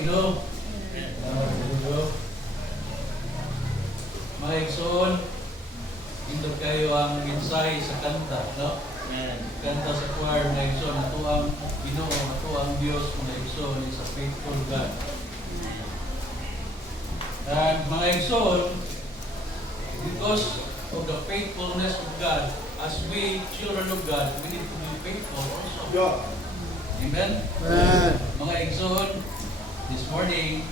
Hello. Mga igsoon, indot kayo ang mensahe sa kanta, no? Kanta sa choir, mga igsoon, ato ang Ginoo, ato ang Diyos, mga igsoon, is a faithful God. And mga igsoon, because of the faithfulness of God, as we children of God, we need to be faithful also. Amen? Amen. Mga igsoon, this morning,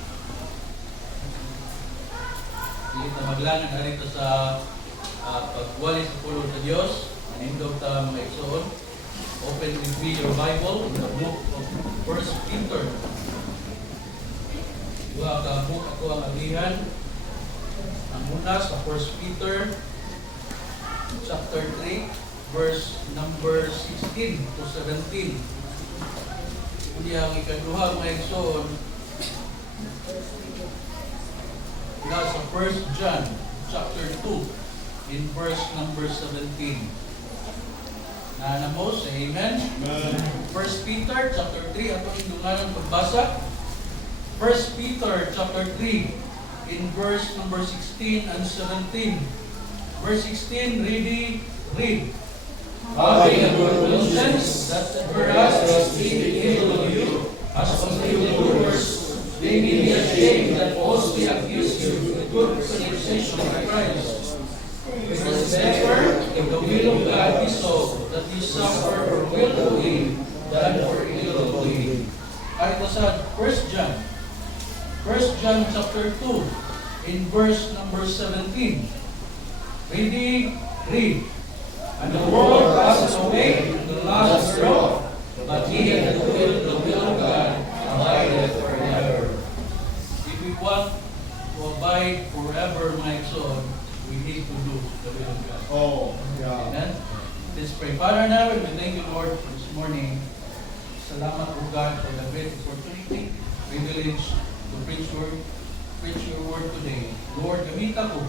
hindi na maglangan na rito sa pagwali sa pulong sa Diyos. Manindog ta mga igsoon. Open with me your Bible in the book of 1 Peter. Duha ka book ako ang agihan. Ang una sa 1 Peter chapter 3 verse number 16 to 17. Kundi ang ikaduha mga igsoon nasa 1 John chapter 2 in verse number 17. Na mo sa Amen. 1 Peter chapter 3 ato indunganan pagbasa. 1 Peter chapter 3 in verse number 16 and 17. Verse 16, read. Having a good conscience, that whereas they speak evil of you, as of evildoers, they may be ashamed that falsely accuse you with good conversation of Christ. It is better, if the will of God be so, that you suffer for well-doing than for ill-doing. At sa 1 John. 1 John chapter 2, in verse number 17. Read. And the world passes away, and the lust thereof, but he that doeth the will of God abideth forever. If we want to abide forever, my son, we need to do the will of God. Amen? Let's pray. Father, now we thank you, Lord, for this morning. Salamat, O God, for the great opportunity, privilege to preach your word today. Lord, gamit ako.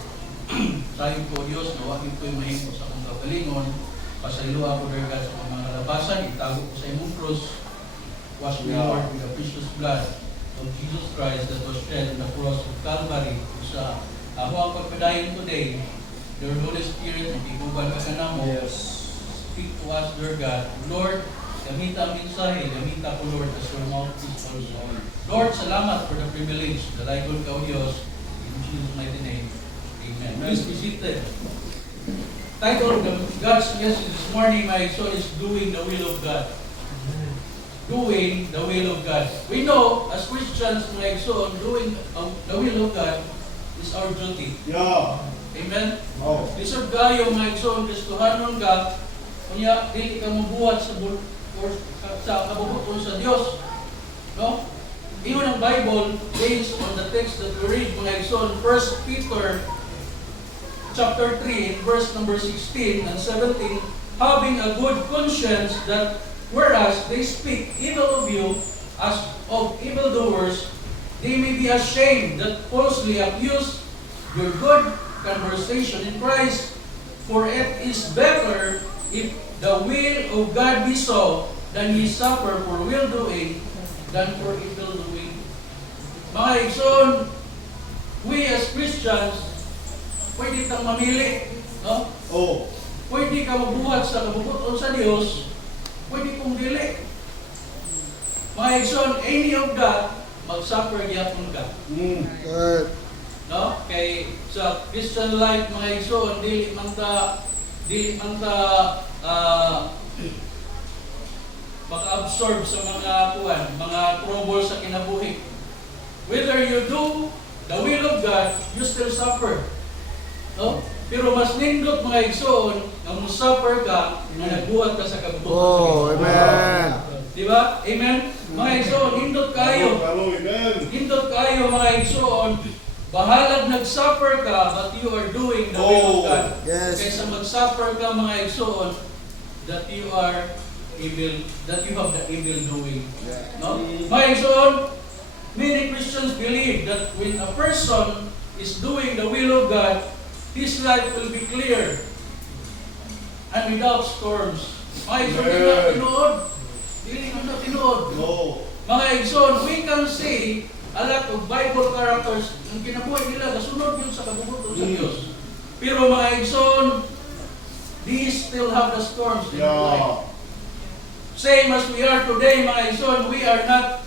Tayo po, Diyos, na wakil ko'y mahimo sa akong kagalingon. Pasaylo ako, dear God, sa mga kalabasan. Itago ko sa imong cross. Wash me, Lord, with the precious blood of Jesus Christ that was shed on the cross of Calvary. Sa ako ang pagpadayon today, dear Holy Spirit, magiguban ka na mo. Speak to us, dear God. Lord, gamita ang mensahe, gamita ko, Lord, as your mouthpiece also. Lord, salamat for the privilege that I could ka, O Diyos, in Jesus' mighty name. Amen. Please be seated. Title of God's message this morning, my soul, is Doing the Will of God. Doing the will of God. We know, as Christians, my soul, doing the will of God is our duty. Amen? Lisod kayo, my soul, Kristohanon ka, kunya, dili ka mabuhat sa kabubuton sa Diyos. No? Iyon ang Bible, based on the text that we read, mga igsoon, 1 Peter chapter 3, in verse number 16 and 17, having a good conscience that whereas they speak evil of you as of evildoers, they may be ashamed that falsely accuse your good conversation in Christ. For it is better if the will of God be so, than ye suffer for well-doing than for evil-doing. Mga igsoon, we as Christians, pwede kang mamili, no? Pwede ka mabuhat sa kabubuton sa Diyos, pwede kong dili. Mga igsoon, any of that, mag-suffer gyapon ka. No? Kay sa Christian life, mga igsoon, dili man ta maka-absorb sa mga trouble sa kinabuhi. Whether you do the will of God, you still suffer. No? Pero mas nindot mga igsoon na musuffer ka na nagbuhat ka sa kabubuton. Amen. Diba? Amen? Mga igsoon, nindot kayo. Nindot kayo mga igsoon. Bahalag nag-suffer ka, but you are doing the will of God. Yes. Kaysa mag-suffer ka mga igsoon, that you have the evil doing. No? Mga igsoon, many Christians believe that when a person is doing the will of God, his life will be clear and without storms. Ay, so hindi na tinuod. Hindi na tinuod. Mga igsoon, we can see a lot of Bible characters ang kinabuhay nila, nasunod yun sa kabubuton sa Diyos. Pero mga igsoon, these still have the storms in life. Same as we are today, mga igsoon, we are not,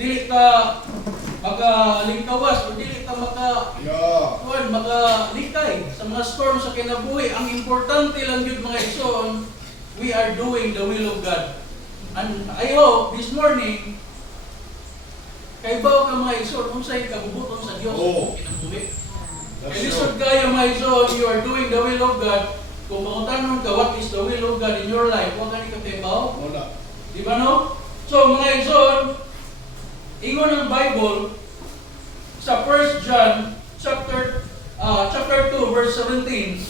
dili ka makalingkawas, o dili ka makalikay sa mga storms sa kinabuhi. Ang importante lang yun, mga igsoon, we are doing the will of God. And I hope this morning, kaibaw ka mga igsoon, kung sa'yo kabubuton sa Diyos sa kinabuhi. Kaya lisod kayo mga igsoon, you are doing the will of God. Kung makutanong ka, what is the will of God in your life? Huwag ka ni kaibaw. Di ba no? So mga igsoon, ingon ng Bible sa 1 John chapter 2 verse 17,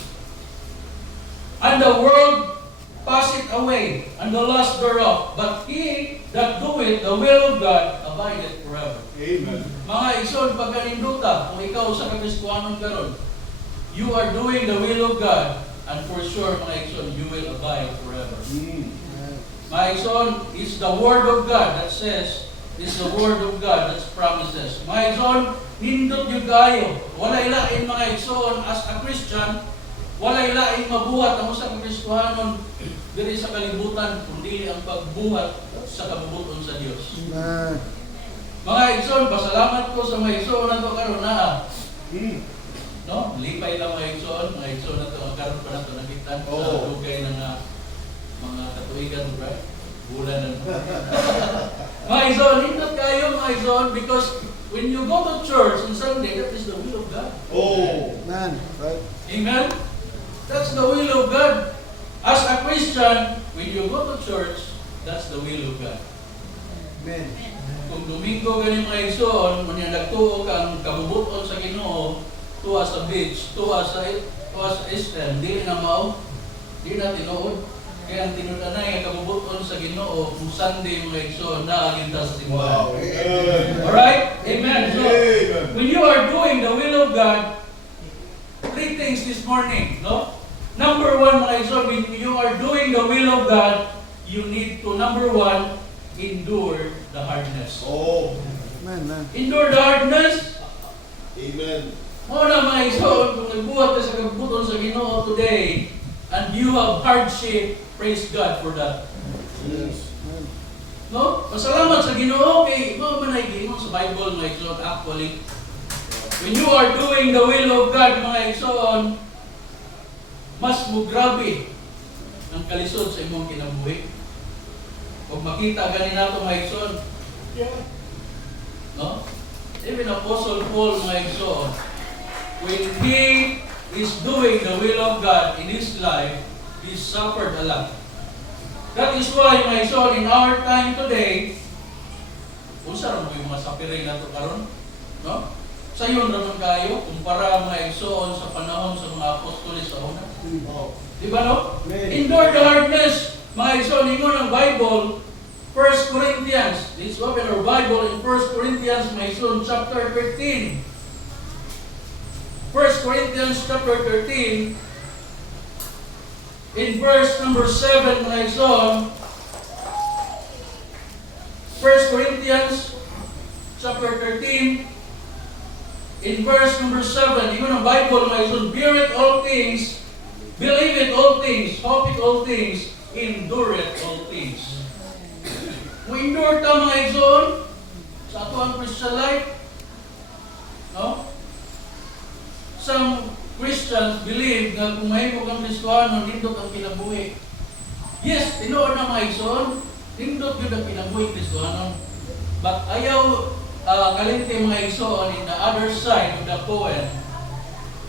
and the world passeth away, and the lust thereof, but he that doeth the will of God abideth forever. Amen. Mga igsoon, pagkaninduta, kung ikaw sa Kristiyanon karon, you are doing the will of God, and for sure, mga igsoon, you will abide forever. Mga igsoon, it's the word of God that says, it's the word of God that promises. Mga igsoon, nindot yung kayo. Walay lain mga igsoon as a Christian, walay lain mabuhat ang usa ka Kristiyanon diri sa kalibutan kundi ang pagbuhat sa kabubuton sa Dios. Mga igsoon, pasalamat ko sa mga igsoon nato karon na. No, lipay lang mga igsoon nato ang karon pa nato nakita sa dugay ng mga katuigan, right? Bulan na. Mga igsoon, hindot kayo mga igsoon, because when you go to church on Sunday, that is the will of God. Man, right? Amen? That's the will of God. As a Christian, when you go to church, that's the will of God. Amen. Kung Domingo ganing mga igsoon, kung nagtuo ka ang kabubuton sa Ginoo, tuwa sa beach, tuwa sa Eastern, di na mao, di na tinuod. Kaya ang tinudanay ang kabubuton sa Ginoo kung Sunday mga igsoon na aginta sa simbahan. Alright? Amen. So, when you are doing the will of God, three things this morning, no? Number one, mga igsoon, when you are doing the will of God, you need to, number one, endure the hardness. Man. Endure the hardness. Amen. Muna mga igsoon, kung nagbuhat ka sa kabubuton sa Ginoo today, and you have hardship, praise God for that. Yes. No? Pasalamat sa Ginoo kay mo man ay giingon sa Bible mga igsoon actually. When you are doing the will of God mga igsoon, mas mo grabe ang kalisod sa imong kinabuhi. Kung makita ganin nato mga igsoon. No? Even Apostle Paul mga igsoon, when he is doing the will of God in his life, he suffered a lot. That is why, mga igsoon, in our time today, unsa ra mo yung mga suffering nato karon, no? Sayon ra man kayo kumpara mga igsoon sa panahon sa mga apostoles sa una. Di ba no? Endure the hardness, mga igsoon, ingon ang Bible, 1 Corinthians. Let's open our Bible in 1 Corinthians, mga igsoon, chapter 13. 1 Corinthians chapter 13, in verse number 7, mga igsoon, 1 Corinthians chapter 13, in verse number 7, even ang Bible, mga igsoon, bear it all things, believe it all things, hope it all things, endure it all things. Kung endure ta mga igsoon, sa ato ang Christian life, no? Some Christians believe na kung mahimo kang Kristiyano, nindot ang kinabuhi. Yes, tinuod na mga igsoon, nindot yun ang kinabuhi Kristiyano. But ayaw kalimti mga igsoon in the other side of the coin,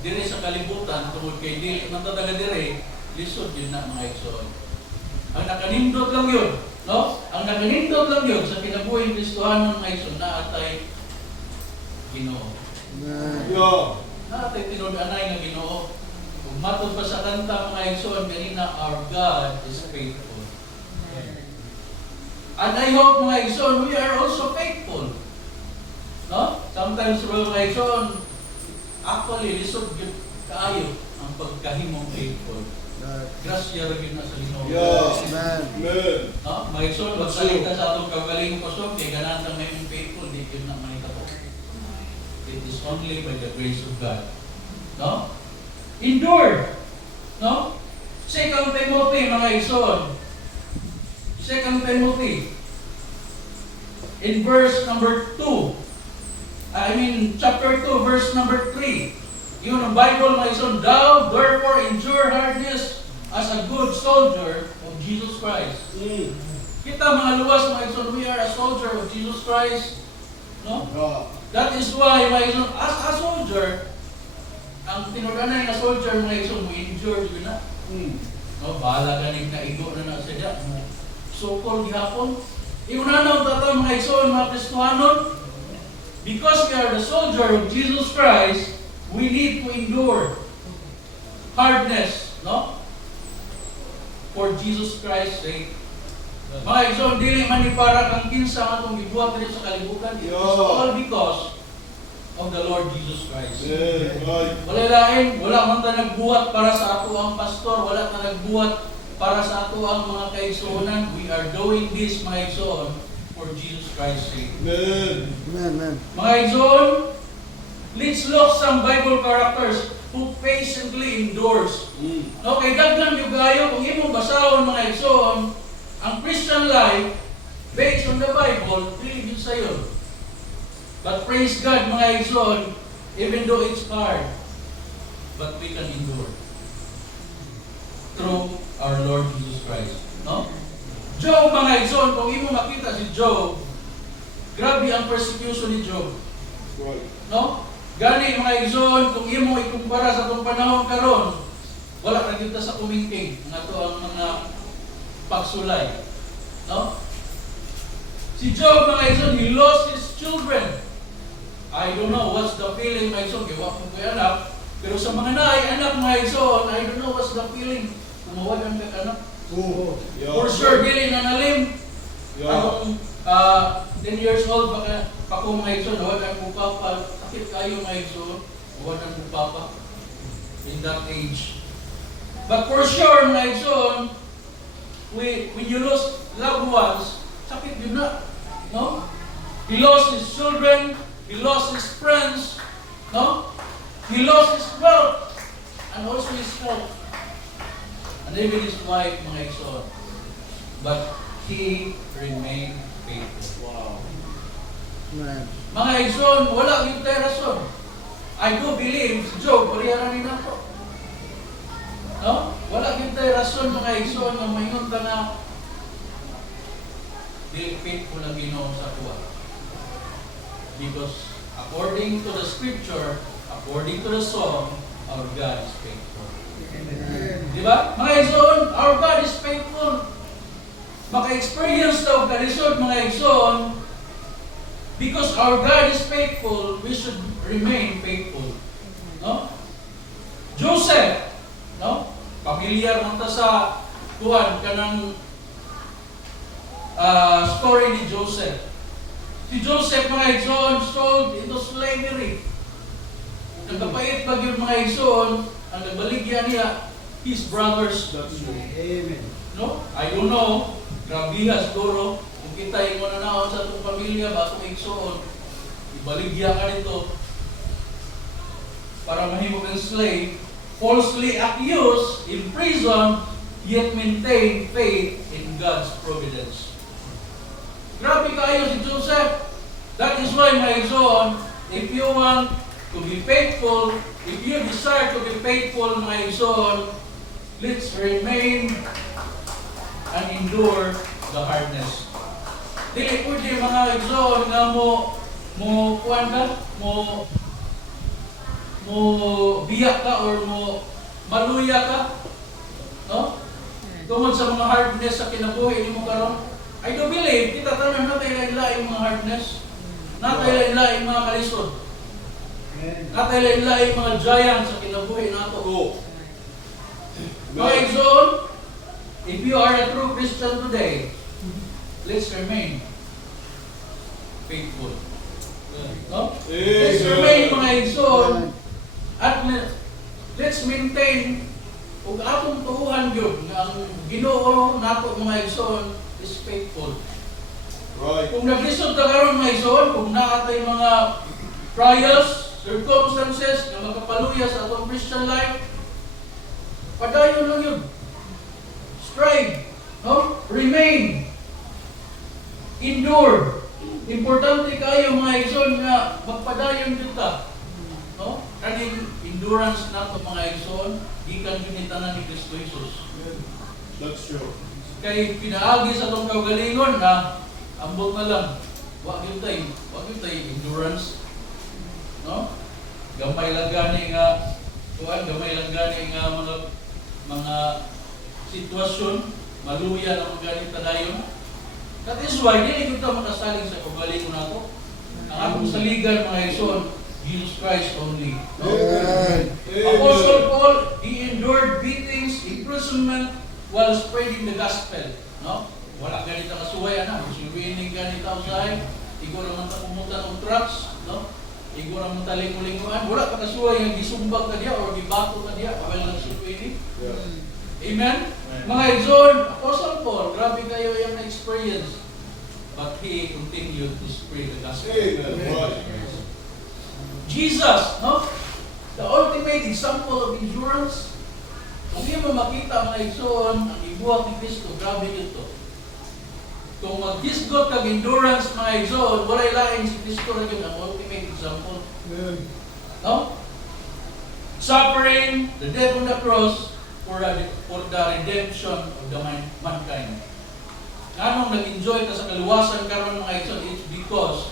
dire sa kalibutan, tungod kay dili man talaga dire, lisod yun na mga igsoon. Ang nakanindot lang yun, no? Ang nakanindot lang yun sa kinabuhi Kristiyano mga igsoon na atay Ginoo. Natay tinud-anay nga Ginoo. Kung matod pa sa kanta mga igsoon kanina, our God is faithful. And I hope mga igsoon, we are also faithful. No? Sometimes mga igsoon, actually lisod gyud kaayo ang pagkahimong faithful. Right. Grasya rin yun na sa Ginoo. Yeah. Amen. Amen. No? Mga igsoon, magsalita sa atong kagaling kusog, kay ganatang may faithful, di yun na manita po. It is only by the grace of God. No? Endure. No? 2 Timothy, mga igsoon. 2 Timothy. In verse number 2. Chapter 2, verse number 3. Yun ang Bible, mga igsoon. Thou therefore endure hardness as a good soldier of Jesus Christ. Kita mga luwas, mga igsoon, we are a soldier of Jesus Christ. No? That is why, mga igsoon, as a soldier, ang tinudanan ng soldier, mga igsoon, we endure yun na. No, bahala ka ning kaigo na sadya. So-called gihapon. Iunanaw tata mga igsoon, mga Kristohanon, because we are the soldier of Jesus Christ, we need to endure hardness, no? For Jesus Christ's sake. Mga igsoon, dili man ni para kang kinsa atong gibuhat diri sa kalibutan. It is all because of the Lord Jesus Christ. Wala lain, wala man ta nagbuhat para sa ato ang pastor, wala ta nagbuhat para sa ato ang mga kaigsuonan. We are doing this, mga igsoon, for Jesus Christ's sake. Amen. Amen. Mga igsoon, let's look some Bible characters who patiently endures. Okay, daghan yung gayo, kung imong basahon, mga igsoon, ang Christian life, based on the Bible, really yun sa'yo. But praise God, mga igsoon, even though it's hard, but we can endure through our Lord Jesus Christ. No? Job, mga igsoon, kung imo makita si Job, grabe ang persecution ni Job. No? Gani, mga igsoon, kung imo ikumpara sa itong panahon karon, wala na kita sa kumingking nga to ang mga pagsulay. No? Si Job, mga igsoon, he lost his children. I don't know what's the feeling, mga igsoon, kaya wako ko anak. Pero sa mga anak, mga igsoon, I don't know what's the feeling. Kumawagan ka anak. For sure, dili na nalim. Akong 10 years old, baka ako mga igsoon, nawagan ko papa. Sakit kayo, mga igsoon. Nawagan ko papa. In that age. But for sure, mga igsoon, when you lose loved ones, sakit yun na. No? He lost his children. He lost his friends, no? He lost his wealth, and also his health, and even his wife, mga igsoon. But he remained faithful. Wow. Amen. Mga igsoon, wala yung rason. I do believe, si Job, pariyaran rin ako. No? Wala yung rason, mga igsoon, na mayroon ka na di faithful na Ginoo sa kuwa. Because according to the scripture, according to the song, our God is faithful. Diba? Mga igsoon, our God is faithful. Maka-experience daw kalisod, mga igsoon, because our God is faithful, we should remain faithful. No? Joseph, no? Pamilyar man ta sa kuwan kanang story ni Joseph. Si Joseph, mga igsoon, sold into slavery. Nagkapait ba yung mga igsoon, ang nagbaligyan niya, his brothers. Amen. No? I don't know. Grabiha siguro. Kung kita yung mananaon sa itong pamilya, ba itong igsoon, ibaligya ka nito para mahimog ang slave, falsely accused, imprisoned, yet maintain faith in God's providence. Grabe kayo si Joseph. That is why, my igsoon, if you want to be faithful, if you desire to be faithful, my igsoon, let's remain and endure the hardness. Dili pwede, mga igsoon, nga mo kuwan ka, mo biyak ka or mo maluya ka, no? Tungod sa mga hardness sa kinabuhi ni mo karon. I do believe, kita tanan natay lain mga hardness, natay lain mga kalisod, natay lain mga giants sa kinabuhi nato. Mga igsoon, if you are a true Christian today, let's remain faithful. No? Let's remain, mga igsoon, at let's maintain ug atong tuuhan gyud nga ang Ginoo nato mga igsoon is faithful. Right. Kung naglisod ka karon mga igsoon, kung naatay mga trials, circumstances na makapaluya sa atong Christian life, padayon lang yun. Strive, no? Remain, endure. Importante kayo mga igsoon nga magpadayon jud ta. No? Kaning endurance nato mga igsoon, gikan ginitanan ni Kristo Jesus. That's true. Kay pinaagi sa atong kaugalingon na ambot na lang. Wa gyud tay endurance. No? Gamay lang gani nga gamay lang gani nga mga sitwasyon maluya na gani padayon. That is why dili kita makasalig sa kaugalingon nato. Ang atong saligan mga igsoon, Jesus Christ only. No? Amen. Apostle Paul, he endured beatings, imprisonment while spreading the gospel. No? Wala ganito kasuway na. Suwining ganito usahay. Igo naman ta pumunta ng trucks. No? Igo naman ta lingulinguan. Wala pa kasuway nga gisumbag ka diya o gibato ka diya. Kawal lang suwining. Yeah. Amen? Mga igsoon, Apostle Paul, grabe kayo yung na-experience. But he continued to spread the gospel. Amen. Right. Jesus, no? The ultimate example of endurance. Kung hindi mo makita mga igsoon, ang ibuhat ni Kristo, grabe ito. Kung mag-disgot kag endurance mga igsoon, walay lain si Kristo na yun ang ultimate example. No? Suffering, the death on the cross, for the redemption of the mankind. Anong nag-enjoy ka sa kaluwasan karon mga igsoon? It's because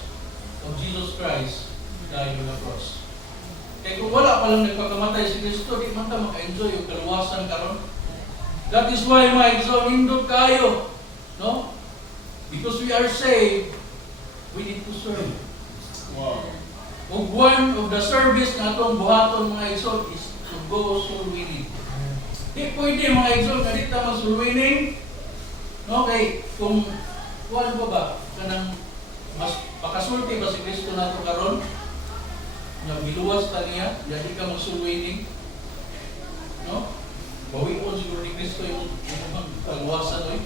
of Jesus Christ died on the cross. Kaya kung wala pa lang nagpakamatay si Kristo, di man ta maka-enjoy yung kaluwasan karon. That is why mga igsoon, hindot kayo. No? Because we are saved, we need to serve. Wow. Ug one of the service na atong buhaton mga igsoon is to go soul winning. Di pwede mga igsoon nga di ta mag-soul winning. No, kay kung kuan ba ba kanang mas pakasulti ba si Kristo nato karon? Nga giluwas ta niya, di ka mag-soul winning. No? Bawion siguro ni Kristo yung kaluwasan oy.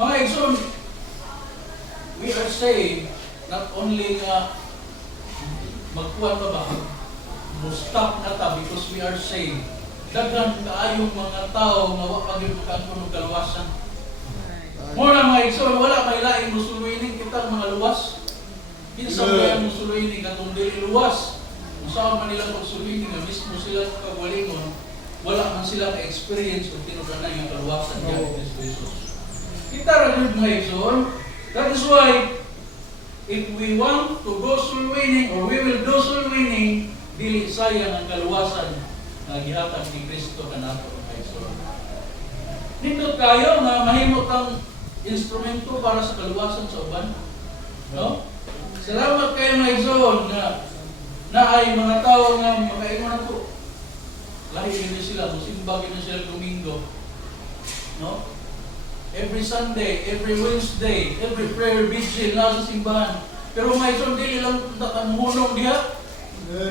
Mga igsoon, we are saved not only nga magkuhan pa ba, stop na ta because we are saved. Daghan kaayong mga tao nga wa pa gyud makaangkon og kaluwasan. Mura mga igsoon, wala may laing musuluinin kita mga luwas. Kinsa ba ang musuluinin katong dili luwas? Kung saan man nila pagsuluinin nga mismo sila kagalingon, wala man sila ka-experience kung tinuganan yung kaluwasan niya ni Kristo Jesus. Kita ra gyud mga igsoon. That is why if we want to go soul winning or we will do soul winning, dili sayang ang kaluwasan na gihatag ni Kristo kanato mga igsoon. Nindot kayo nga mahimot ang instrumento para sa kaluwasan sa uban. No? Salamat kayo mga igsoon na ay mga tao nga makaingon nato. Lahi din sila, musimba din sila Domingo. No? Every Sunday, every Wednesday, every prayer vigil na sa simbahan. Pero mga igsoon, dili lang tamulong diha.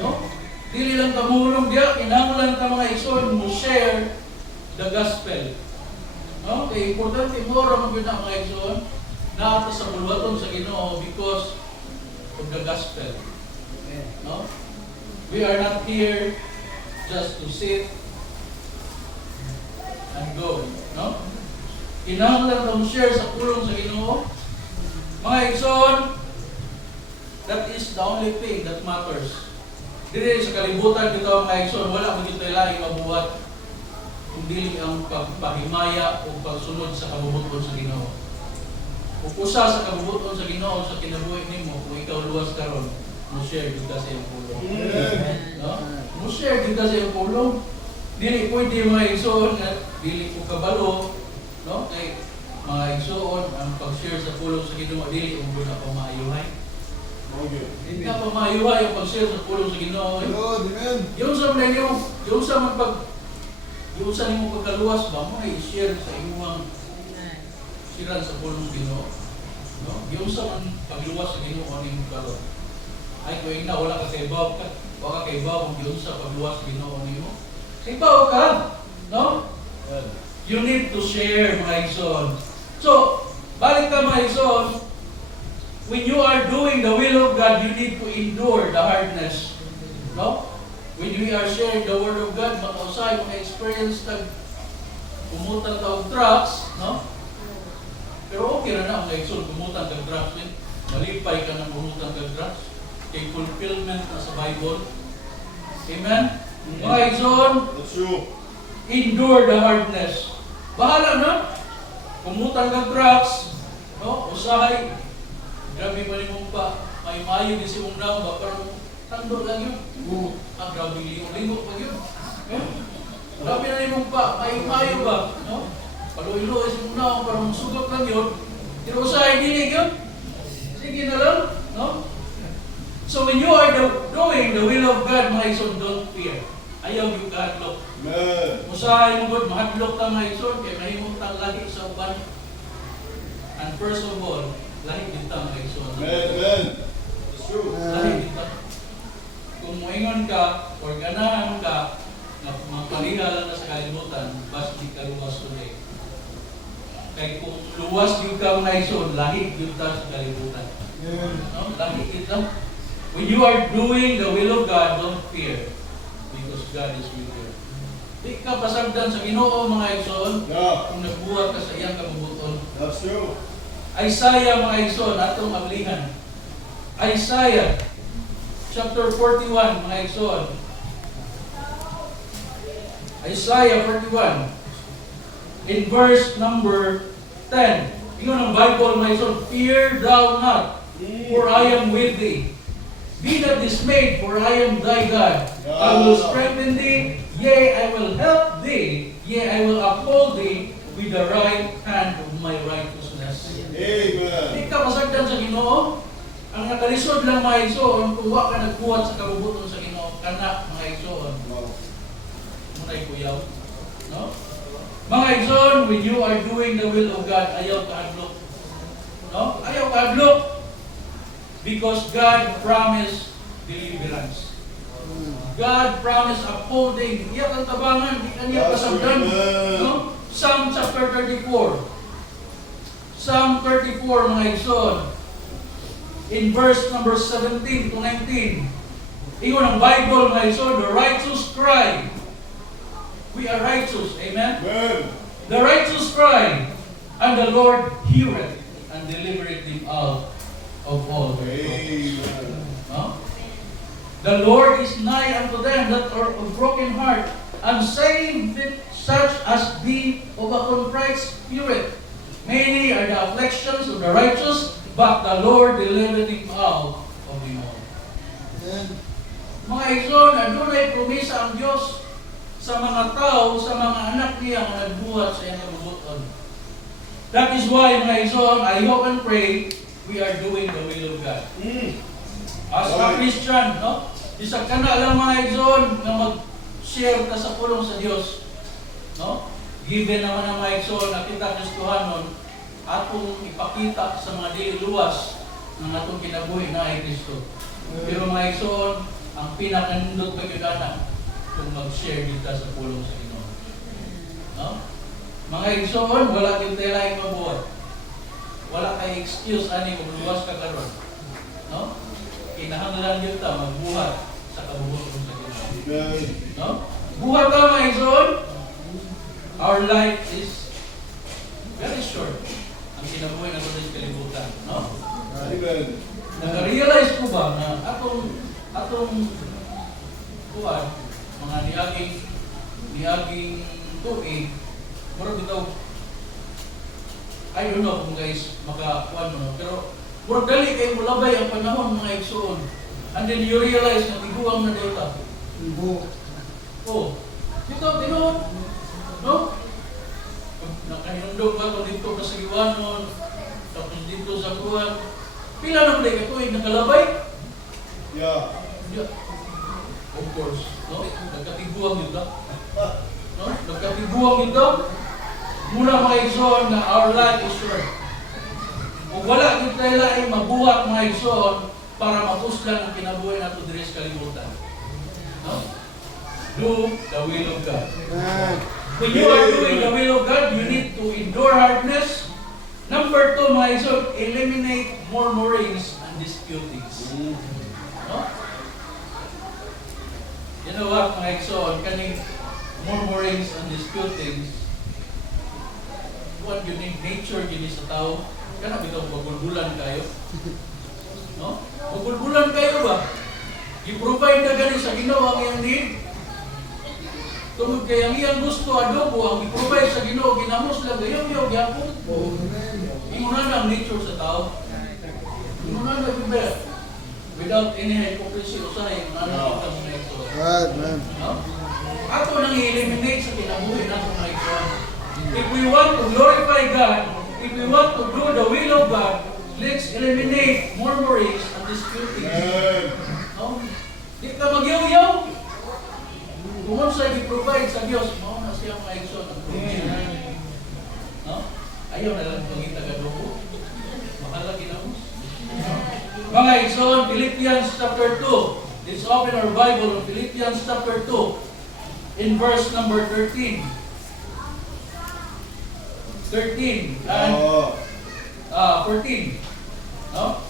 No? Dili lang tamulong diha, kinahanglan ta mga igsoon mo share the gospel. No? Kaya importante mo ra man gyud na mga igsoon na sa bulwaton sa Ginoo because of the gospel. No? We are not here just to sit and go. No? Kinahanglan ta mo share sa pulong sa Ginoo. Mga igsoon, that is the only thing that matters. Dili sa kalibutan bitaw mga igsoon, wala mo gito laing mabuhat kundi ang pagpahimaya o pagsunod sa kabubuton sa Ginoo. Kung usa sa kabubuton sa Ginoo sa kinabuhi nimo, kung ikaw luwas karon, mo share gyud sa iyong pulong. No? Mo share gyud sa iyong pulong. Dili pwede mga igsoon nga dili ko kabalo, no? Kay mga igsoon ang pag-share sa pulong sa Ginoo dili ug na pamaayuhay. Okay. Hindi na pamaayuhay ang pag-share sa pulong sa Ginoo. Lord, amen. Yung sa mga yung sa yung sa nimo pagkaluwas ba mo i-share sa imong siran sa pulong sa Ginoo. No? Yung sa man pagluwas sa Ginoo ani mo karon. Ay ko ina wala ka kay baw ka. Wala kay baw kung yung sa pagluwas sa Ginoo nimo. Kay baw ka. No? Amen. You need to share, mga igsoon. So, balik ka mga igsoon, when you are doing the will of God, you need to endure the hardness. No? When we are sharing the Word of God, makausay, maka-experience tag kumutang ka og drugs, no? Pero okay na mga igsoon, kumutang ka drugs din. Malipay ka na kumutang ka drugs. Kay fulfillment na sa Bible. Amen? Mga igsoon, That's true. endure the hardness. Bahala na. Kumutang ng drugs, no? Usahay. Grabe pa rin mong pa. May mayo din si mong daw ba? Parang tando lang yun. Grabe liyo-liyo pa yun. Eh? Grabe na rin mong pa. May mayo ba? No? Paluilo si mong daw. Parang sugot lang yun. Pero usahay dinig yun. Sige na lang. No? So when you are doing the will of God, mga ison, don't fear. Ayaw yung kahadlok. Amen. Usahay mo God, mahadlok ka mga ison, kaya mahimong tang lahi sa uban. And first of all, lahi din ta mga ison. Amen. Amen. That's true. Lahi din ta. Kung moingon ka, or ganahan ka, na mapaliha lang na sa kalimutan, bas di ka luwas ulit. Kaya kung luwas din ka mga ison, lahi din ta sa kalimutan. No? Lahi din ta. When you are doing the will of God, don't fear. Because God is with you. Di ka pasagdan sa Ginoo mga igsoon Yeah. kung nagbuhat ka sa iyang kabubuton. That's true. Isaiah mga igsoon, atong ablihan. Isaiah chapter 41 mga igsoon. Isaiah 41 in verse number 10. Ingon ang Bible mga igsoon, fear thou not, for I am with thee. Be not dismayed, for I am thy God. I will strengthen thee, yea, I will help thee, yea, I will uphold thee with the right hand of my righteousness. Amen. Di ka masagdan sa Ginoo. Ang nakalisod lang mga igsoon, kung wa ka nagbuhat sa kabubuton sa Ginoo, kana mga igsoon. Wow. Muna'y kuyaw. No? Mga igsoon, when you are doing the will of God, ayaw kahadlok. No? Ayaw kahadlok. Because God promised deliverance. God promised upholding. Iyak ang tabangan, di kaniya pasagdan. No? Psalm chapter 34. Psalm 34, mga igsoon. In verse number 17 to 19. Ingon ang Bible, mga igsoon, the righteous cry. We are righteous. Amen? Amen. The righteous cry, and the Lord heareth and delivereth them out of all their troubles. Amen. Huh? The Lord is nigh unto them that are of broken heart, and save such as be of a contrite spirit. Many are the afflictions of the righteous, but the Lord delivereth him out of them all. Mga igsoon, adunay promisa ang Diyos sa mga tao, sa mga anak niya na nagbuhat sa iyang kabubuton. That is why, mga igsoon, I hope and pray we are doing the will of God. As a Christian, no? Isa ka na lang mga igsoon na mag-share ka sa pulong sa Diyos. No? Given naman ang mga igsoon na kita Kristohanon, atong ipakita sa mga dili luwas ng atong kinabuhi na ay Kristo. Pero mga igsoon, ang pinakanindot pagkakana kung mag-share dito sa pulong sa Ginoo. No? Mga igsoon, wala din tayo laing mabuhat. Wala kay excuse ani kung luwas ka karon. No? Kinahanglan gyud ta magbuhat sa kabubuton sa Ginoo. Amen. No? Buhat ka mga igsoon. Our life is very short. Ang kinabuhi nato sa kalibutan, no? Amen. Naka-realize ko ba na atong kuwan, mga niaging tuig, murag bitaw, I don't know kung guys makakuan mo, pero murag dali kayo mulabay ang panahon mga igsoon. And then you realize na tiguang na data. Oh, dito, tinuod. No? Nakahinundog ka kung dito ka sa Iwanon, tapos dito sa kuwan. Pila na pala ka tuig nakalabay? Yeah. Yeah. Of course. No? Nagkatiguang yun ka. No? Nagkatiguang yun ka. Muna mga igsoon na our life is short. Kung wala kita ay mabuhat mga igsoon para mapuslan ang kinabuhi nato diri sa kalibutan. No? Do the will of God. When you are doing the will of God, you need to endure hardness. Number 2, mga igsoon, eliminate murmurings and disputings. No? You know what, mga igsoon, kaning murmurings and disputings, what you need, nature yun sa tao, kana bitaw magulbulan kayo. No? Magulbulan kayo ba? I-provide na gani sa Ginoo ang iyang need. Tungod kay ang iyang gusto adobo ang i-provide sa Ginoo ginamos lang gayon gyapon. Inguna na ang nature sa tao. Inguna na bibe. Without any hypocrisy usahay inguna na kita mga ito. Amen. No? Ato nang i-eliminate sa kinabuhi nato mga ito. If we want to glorify God, if we want to do the will of God, let's eliminate murmurings and disputings. Amen. No? Di ka magyaw-yaw. Kung ano sa i-provide sa Diyos, mao na siya mga igsoon ang provision. No? Ayaw na lang pangita ka doon. Mahala ginamos. Mga igsoon, Philippians chapter 2. Let's open our Bible on Philippians chapter 2 in verse number 13. 13 and 14. No?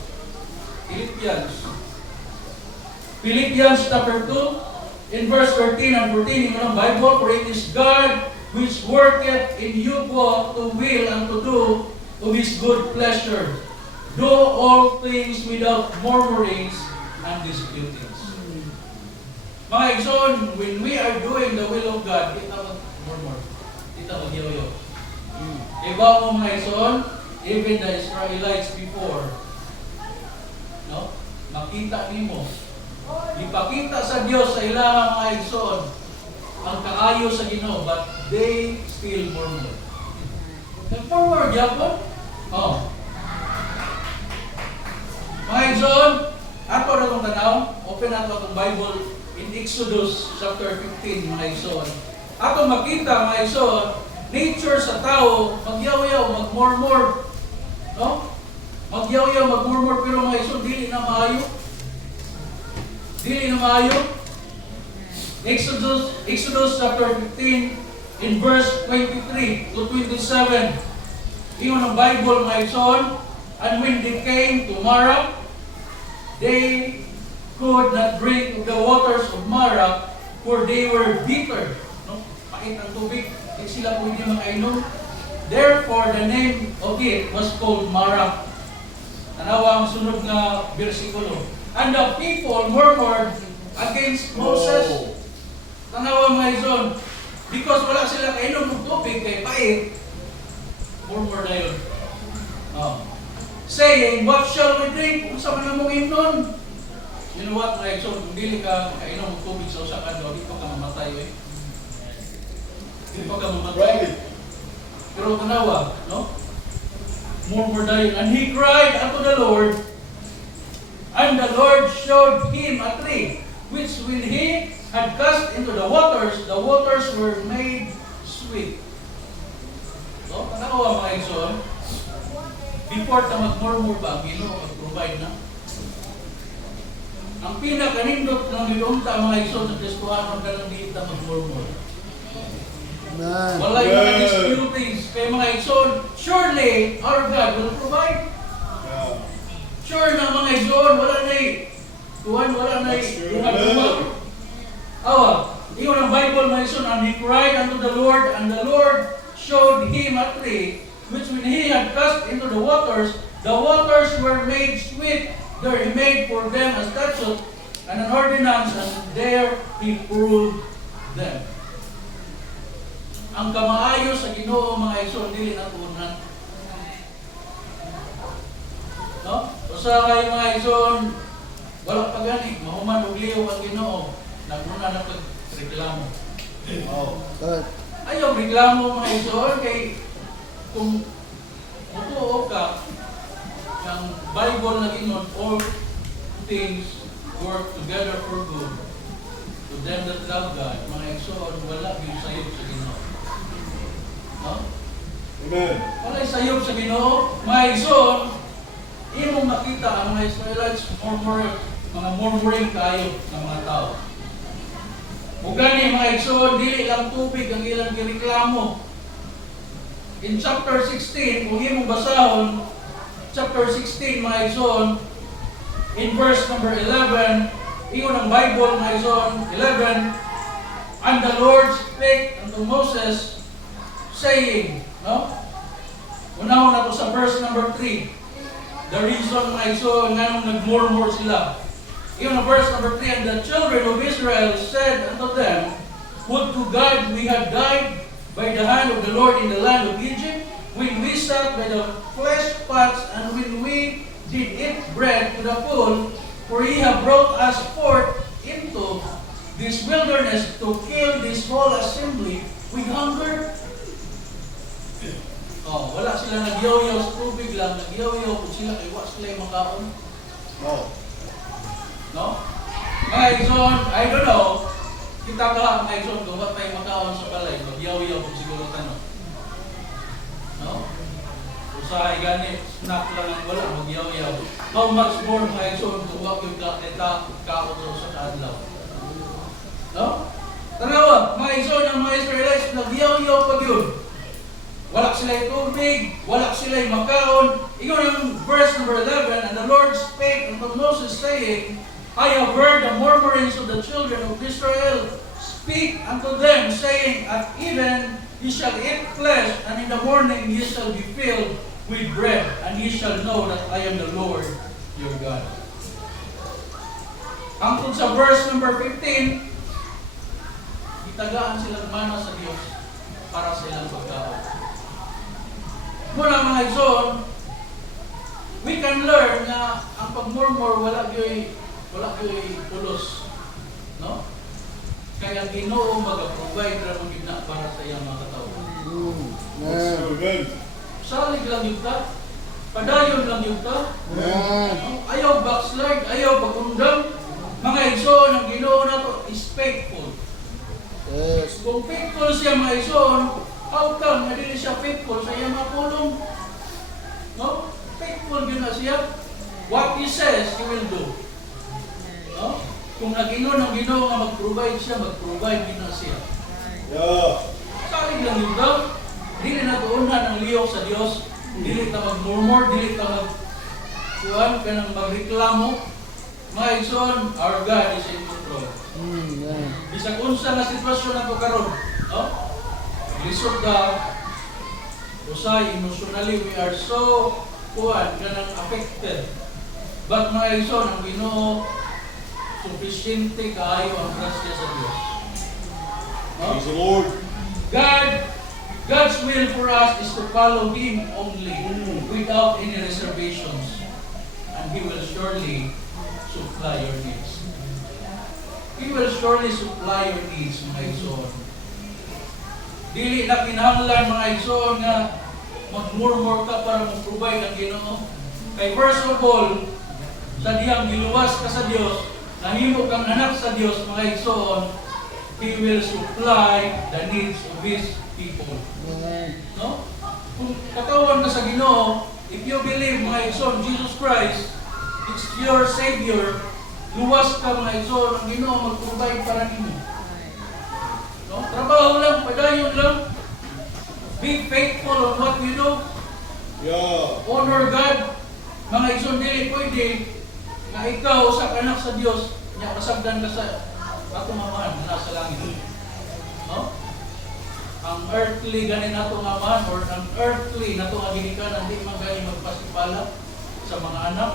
Philippians chapter 2 in verse 13 and 14 in the Bible, for it is God which worketh in you both to will and to do of His good pleasure. Do all things without murmurings and disputings. Mga igsoon, when we are doing the will of God, kita mag-murmur, kita mag-yoyo. Iba mo mga igsoon, even the Israelites before, no? Makita nimo, ipakita sa Diyos sa ilang mga igsoon ang kaayo sa Ginoo, but they still murmur. Nag-murmur gyapon? Oh. Mga igsoon, ato na itong tanaw, open nato itong Bible in Exodus chapter 15, mga igsoon. Ato makita, mga igsoon, nature sa tao, magyaw-yaw, mag-murmur. No? Magyaw-yaw, mag-murmur, pero mga igsoon, dili na maayo. Dili na maayo. Exodus chapter 15 in verse 23 to 27. Iyon ang Bible, mga igsoon. And when they came to Marah, they could not drink of the waters of Marah, for they were bitter. No? Pait ang tubig, hindi sila pwede makainom. Therefore, the name of it was called Marah. Tanawa ang sunod na bersikulo. And the people murmured against Moses. Tanawa mga igsoon, because wala sila kainom ng tubig kay pait, murmur na yun. Oh. Saying, what shall we drink? Kung saan na mong inom? You know what, mga igsoon, kung dili ka kainom ng tubig sa usa ka daw, di pa ka mamatay eh. Di pa ka mamatay. Pero tanawa, no? Murmur na yun. And he cried unto the Lord, and the Lord showed him a tree, which when he had cast into the waters were made sweet. So, tanawa mga igsoon, before ta mag-murmur ba, Ginoo mag-provide na. Ang pinakanindot ng gidunta mga igsoon sa Kristohanon kanang di ta mag-murmur. Amen. Wala yung mga disputings kay mga igsoon, surely our God will provide. Sure na mga igsoon, wala na tuwan, wala na tuwan. Awa, iyon ang Bible mga igsoon, and he cried unto the Lord, and the Lord showed him a tree, which when he had cast into the waters were made sweet. There he made for them a statute and an ordinance, and there he proved them. Ang kamaayo sa Ginoo mga igsoon, dili na tuunan. No? Usa kay mga igsoon, wala pa gani, mahuman og liw ang Ginoo, nagmuna na pagreklamo. Ayaw reklamo mga igsoon kay kung mutuo ka ng Bible na ginon, all things work together for good to them that love God. Mga igsoon, wala yung sayop sa Ginoo. No? Amen. Wala yung sayop sa Ginoo. Mga igsoon, imong makita ang mga Israelites mga murmuring kayo ng mga tao. Ug gani mga igsoon, dili lang tubig ang ilang gireklamo. In chapter 16, kung imong basahon, chapter 16 mga igsoon, in verse number 11, ingon ang Bible mga igsoon, 11, and the Lord spake unto Moses, saying, no? Unahon na to sa verse number 3. The reason mga igsoon nga nung nagmurmur sila. Even in verse number 3, and the children of Israel said unto them, would to God we had died by the hand of the Lord in the land of Egypt, when we sat by the flesh pots, and when we did eat bread to the full, for ye have brought us forth into this wilderness to kill this whole assembly with hunger. Oh, wala sila nagyaw-yaw sa tubig lang, nagyaw-yaw kung sila kay wa sila yung makaon. No. No? Mga igsoon, I don't know, kita ka mga igsoon kung ba't tayo makaon sa balay, magyaw-yaw kung siguro tanong. No? Usahay gani, snack lang ang wala, magyaw-yaw. How much more mga igsoon kung wag yung kaon sa kaadlaw. No? Tanawa, mga igsoon ang mga Israelites, nagyaw-yaw pag yun. Wala sila tubig, wala sila makaon. Ingon ang verse number 11, and the Lord spake unto Moses, saying, I have heard the murmurings of the children of Israel. Speak unto them, saying, at even ye shall eat flesh, and in the morning ye shall be filled with bread, and ye shall know that I am the Lord your God. Angkod sa verse number 15, itagaan silang mana sa Diyos para sa ilang pagkaon. Muna mga igsoon, we can learn na ang pagmurmur wala gyoy pulos. No? Kaya Ginoo mag-provide ra man gid para sa iyang mga katao. Amen. Salig lang yung ta. Padayon lang yung ta. Amen. Ayaw backslide, ayaw pagundang. Mga igsoon, ang Ginoo na to is faithful. Yes. Kung faithful siya mga igsoon, how come na dili siya faithful sa iyang mga pulong? No? Faithful yun na siya. What He says, He will do. No? Kung nag-inon ang Ginoo nga mag-provide siya, mag-provide yun na siya. Yeah. Salig lang yun daw. Dili na tuunan ang liyok sa Diyos. Dili ta mag-murmur, dili ta mag-kuhan ka ng magreklamo. Mga igsoon, our God is in control. Amen. Bisag unsa na sitwasyon nato karon, no? Lisod ka, usay, emotionally, we are so kanang affected. But mga igsoon, ang Ginoo, sufisyente kaayo ang grasya sa Diyos. No? Praise the Lord. God's will for us is to follow Him only, without any reservations. And He will surely supply your needs. He will surely supply your needs, mga igsoon. Dili na kinahanglan mga igsoon nga magmurmur ka para mag-provide ang Ginoo. Kay first of all, sa diyang giluwas ka sa Dios, nahimo kang anak sa Dios, mga igsoon, He will supply the needs of His people. Amen. No? Kung katawan ka sa Ginoo, if you believe, mga igsoon, Jesus Christ is your Savior, luwas ka mga igsoon, ang Ginoo mag-provide para nimo. No? Trabaho lang, padayon lang. Be faithful on what you do. Yeah. Honor God. Mga igsoon, dili pwede na ikaw sa anak sa Dios, nya masagdan ka sa atong amahan na nasa langit. No? Ang earthly ganin nato nga amahan or ang earthly nato nga ginikanan di man gani magpasipala sa mga anak.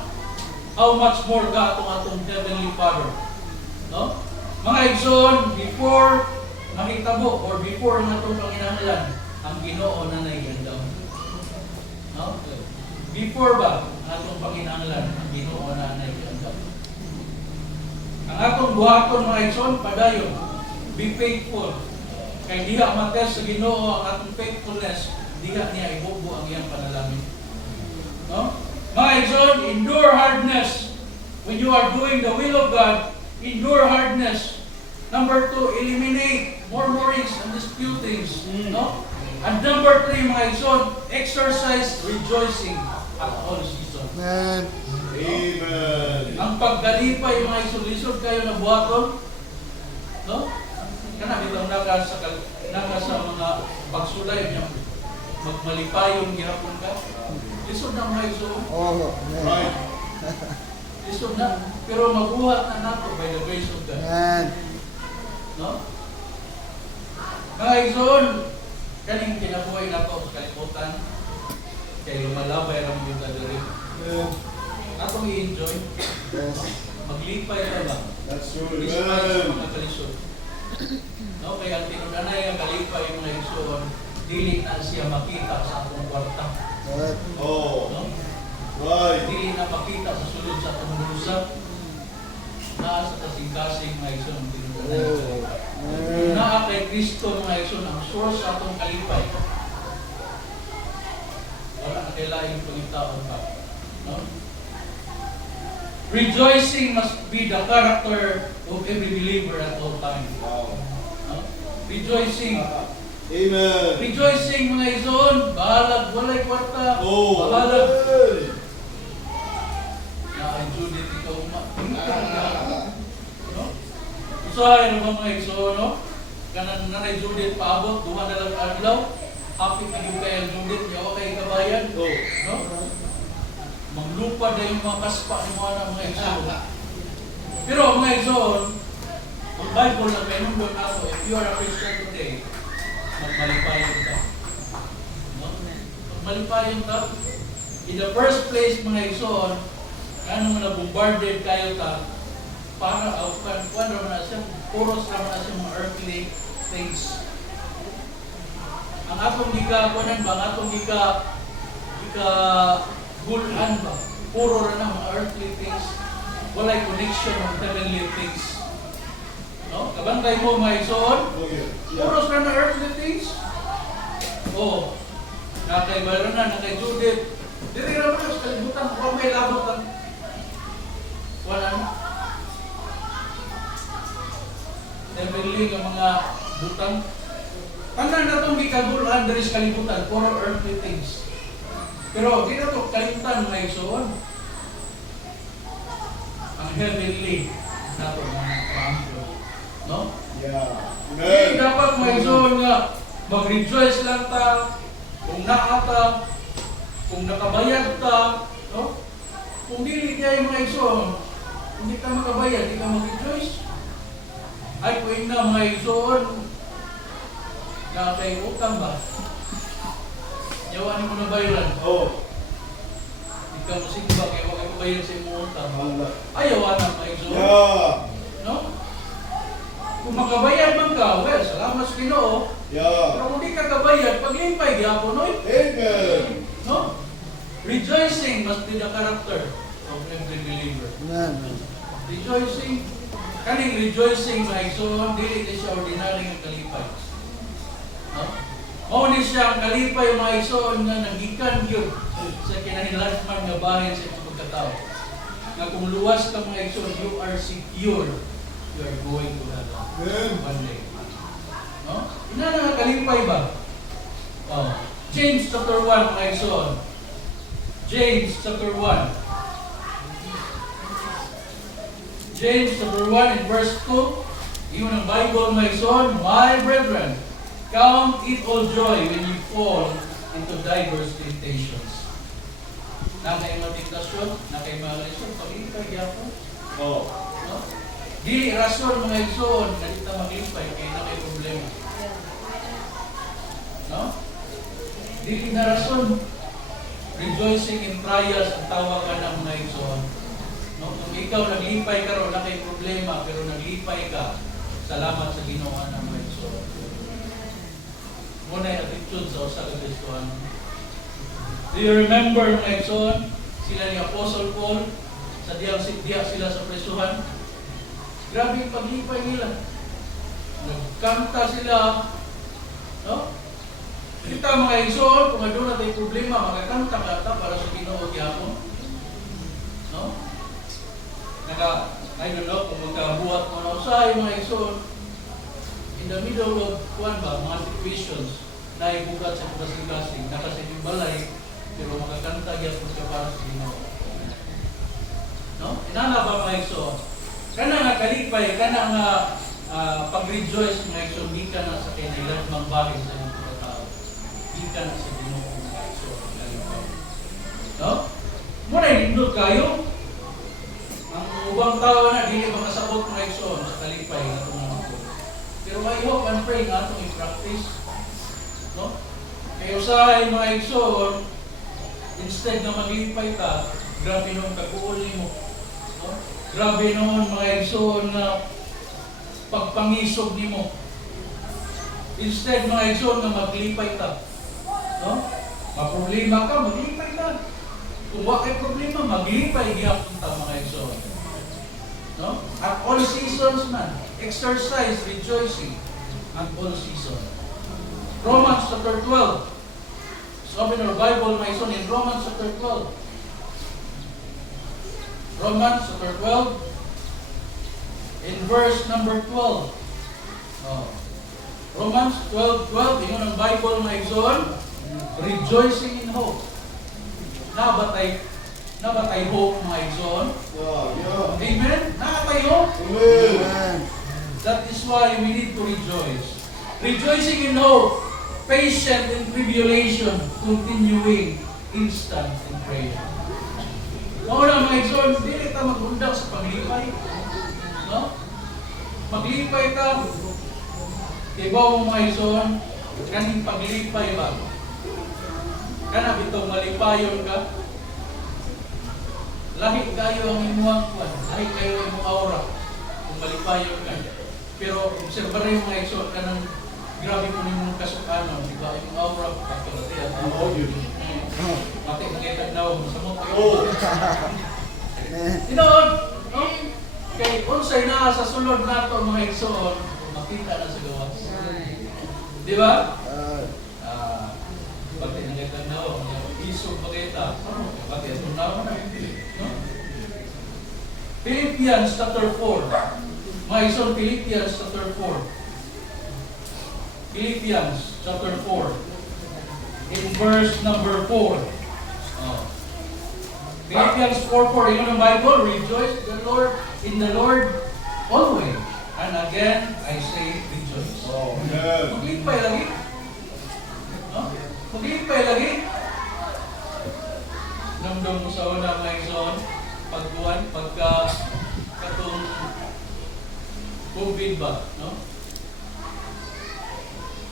How much more ka atong heavenly Father? No? Mga igsoon, before mahitabo or before natong panginahanglan, ang Ginoo na naigandaw. No? Before ba atong panginahanglan, ang Ginoo na naigandaw. Ang atong buhaton mga igsoon, padayon, be faithful. Kay diha matest sa Ginoo ang atong faithfulness, diha niya ibubo ang iyang panalangin. No? Mga igsoon, endure hardness. When you are doing the will of God, endure hardness. Number 2, eliminate murmurings and disputings. No? And number 3, mga igsoon, exercise rejoicing at all seasons. Amen. Amen. Ang paggalipay, mga igsoon, lisod kayo na buhaton. No? kana bitong naka sa mga pagsulay niya magmalipayong gihapon ka. Lisod na mga igsoon. Oh, amen. Right. Lisod na. Pero mabuhat na nato by the grace of God. Amen. No? Mga igsoon, kaning kinabuhay nato sa kalibutan, kay lumalabay ang yung kadiri. Amen. Atong i-enjoy, Yes. maglipay ka ba? That's true. Despite sa Amen. mga kalisod. No, kaya ang tinunanay ang kalipay yung mga igsoon, dili na siya makita sa atong kwarta. Good. Oh. No? Right. Dili na makita sa sulod sa atong bulsa. Naa sa kasing-kasing mga igsoon ang tinunanay. Oh, amen. Naa kay Kristo mga igsoon ang source sa atong kalipay. Wala na kailangan pagitaon pa. No? Rejoicing must be the character of every believer at all times. Wow. No? Rejoicing. Amen. Rejoicing mga igsoon, bahalag walay kwarta. Oh. Bahalag Amen. na ay Judith ikaw no? Usahay na mga igsoon, no? Kanan nanay Judith paabot, duha na lang adlaw. Happy ka yung kay Judith, yawa kay kabayan. Oh. No? Maglupad na yung mga kaspa ng mga igsoon. Pero mga igsoon, ang Bible na pinunod nato, if you are a Christian today, magmalipayon ka. No? Magmalipayon ka. In the first place, mga igsoon, ano mo na bombarded kayo ka, para kuwan naman na siya, puros naman na siya mga earthly things. Ang atong kuwanan ba, ang atong gulan ba, puro na mga earthly things, walay connection ng heavenly things. No? Kabantay mo mga igsoon, Okay. puros na earthly things. Oh, nakay Barana, nakay Judith. Dili naman sa kalibutan kung may labot ang wala na. Heavenly ng mga butang. Tanan na itong gikagulan dari sa kalibutan, puro earthly things. Pero di na ito kalimutan mga igsoon. Ang heavenly na ito mga paangklo. No? Yeah. Hindi Amen. dapat mga igsoon nga mag-rejoice lang ta kung naata, kung nakabayad ta, no? Kung dili kaya mga igsoon, kung di ka makabayad, di ka mag-rejoice. Ay, kung na mga igsoon, na kay utang ba? Yawanin mo na bayaran. Oh. Di ka masigba, kaya wag ka bayad sa imong utang. Allah. Ay, yawanan mga igsoon. Yeah. No? Kung makabayad man ka, well, salamat sa Ginoo. Yeah. Pero kung di ka kabayad, paglimpay gyapon oy. Amen. No? Rejoicing must be the character of every believer. Amen. Rejoicing, kaning rejoicing mga igsoon, dili siya ordinary nga kalipay. No? Mao ni siya ang kalipay mga igsoon nga nagikan gyud sa kinahanglan nga bahin sa imong pagkatao. Nga kung luwas ka mga igsoon, you are secure. You are going to heaven Amen. one day. No? Ina nga kalipay ba? Oh. James chapter 1 mga igsoon. James chapter 1. James chapter 1 and verse 2. Iyon ang Bible mga igsoon. My brethren, count it all joy when you fall into diverse temptations. Na kay mga tentasyon, na kay mga lesson, pag-ipay yapon. Oh. No? Di rason mga igsoon na kita maglipay kaya na may problema. No? Di na rason rejoicing in trials ang tawag ka ng mga igsoon. No? Kung ikaw naglipay ka ron na kay problema pero naglipay ka, salamat sa Ginoo ng mga igsoon. Muna yung attitude sa usa ka Kristohano. Do you remember mga igsoon? Sila ni Apostle Paul sa diya sila sa presuhan. Grabe yung paglipay nila. Nagkanta sila. No? Kita mga igsoon, kung doon natin problema, magkakanta ka para sa Ginoo gyapon. No? I don't know kung magkabuhat mo na usahay mga igsoon. In the middle of mga situations na ibugat sa kasing-kasing, nakasin balay, pero magkakanta gyapon ka para sa Ginoo. No? Inana ba mga igsoon? Kana nga kalipay, kana nga pag-rejoice mga igsoon, di ka na sa kinailan mang bagay sa iyong pagkatao. Di ka na sa Ginoo mga igsoon. No? Muna hindot kayo. Ang ubang tao na, hindi makasabot mga igsoon sa kalipay na tumama ko. Pero I hope and pray nga itong i-practice. No? Kaya usahay mga igsoon, instead na maglipay ka, grabe nung kaguuli mo. No? Grabe noon mga igsoon na pagpangisog ni mo. Instead mga igsoon na maglipay ka. No? Maproblema ka, maglipay ka. Kung wakay problema, maglipay gihapon ta mga igsoon. No? At all seasons man, exercise, rejoicing at all seasons. Romans chapter 12. So open your Bible, my son, in Romans chapter 12. Romans chapter 12. In verse number 12. Oh. Romans 12:12. Ingon ang Bible, my son. Rejoicing in hope. Nabatay hope, my son. Yeah. Amen? Nabatay hope. Amen. Amen. That is why we need to rejoice. Rejoicing in hope, patient in tribulation, continuing instant in prayer. Mauna mga igsoon, hindi kita mag-undak sa paglipay. No? Maglipay ka. Ibaw mo mga igsoon, kaning paglipay ba? Kana bitong malipayon ka. Lahi kayo ang imuhang kwan. Lahi kayo ang imong aura. Kung malipayon ka. Pero obserbaray mo mga igsoon, kanang grabe po nimong kasukanon. Diba? Imong aura, pagkalati at mati nakita na ako sa mga Oh. Tinood, no? Kay unsay na sa sulod nato mga igsoon, makita na sa gawas. Di ba? Pati nakita na ako, isog makita. Pati ito na ako na. No? Philippians chapter 4. Mga igsoon, Philippians chapter 4. Philippians chapter 4. In verse number 4. Oh. Philippians 4:4, yun ang Bible, rejoice in the Lord always. And again, I say rejoice. Amen. Maglipay lagi. No? Maglipay lagi. Namdam mo sa una mga igsoon, pagka katong COVID ba, no?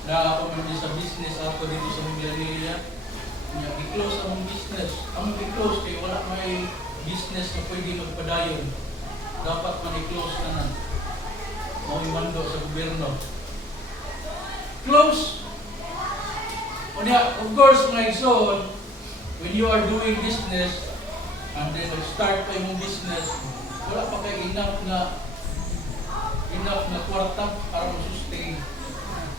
Na ako man sa business ako dito sa Manila, i-close ang business. Ang i-close kaya wala may business na pwede magpadayon. Dapat man i-close na na. O imando sa gobyerno. Close! Of course, mga igsoon, when you are doing business, and then start pa yung business, wala pa kayo enough na kwarta para mag-sustain.